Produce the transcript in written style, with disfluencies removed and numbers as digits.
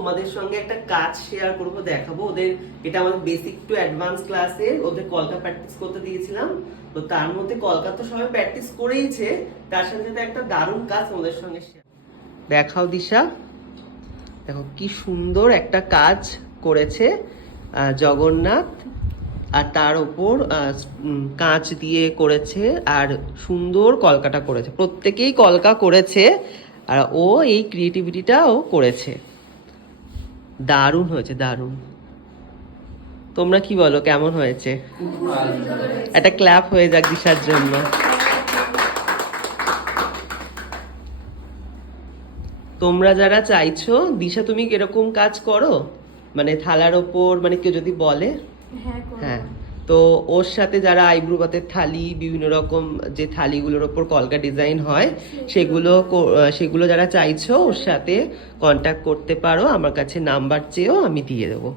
তোমাদের সঙ্গে একটা কাজ শেয়ার করব, দেখাবো ওদের। এটা আমাদের বেসিক টু অ্যাডভান্স ক্লাসে ওদের কলকা প্র্যাকটিস করতে দিয়েছিলাম। তো তার মধ্যে কলকা তো সবাই প্র্যাকটিস করেইছে, তার সাথে সাথে একটা দারুণ কাজ তোমাদের সঙ্গে শেয়ার। দেখাও দিশা, দেখো কি সুন্দর একটা কাজ করেছে জগন্নাথ, আর তার ওপর কাঁচ দিয়ে করেছে, আর সুন্দর কলকাটা করেছে। প্রত্যেকেই কলকা করেছে, আর ও এই ক্রিয়েটিভিটিটা ও করেছে। দারুণ হয়েছে, দারুণ। তোমরা কি বলো, কেমন হয়েছে? একটা ক্ল্যাপ হয়ে যাক দিশার জন্য। তোমরা যারা চাইছো, দিশা তুমি এরকম কাজ করো, মানে থালার ওপর, মানে কেউ যদি বলে, হ্যাঁ, তো ওর সাথে যারা আইব্রু ভাতের থালি, বিভিন্ন রকম যে থালিগুলোর ওপর কলকা ডিজাইন হয়, সেগুলো যারা চাইছো ওর সাথে কন্ট্যাক্ট করতে পারো। আমার কাছে নাম্বার চেয়েও আমি দিয়ে দেবো।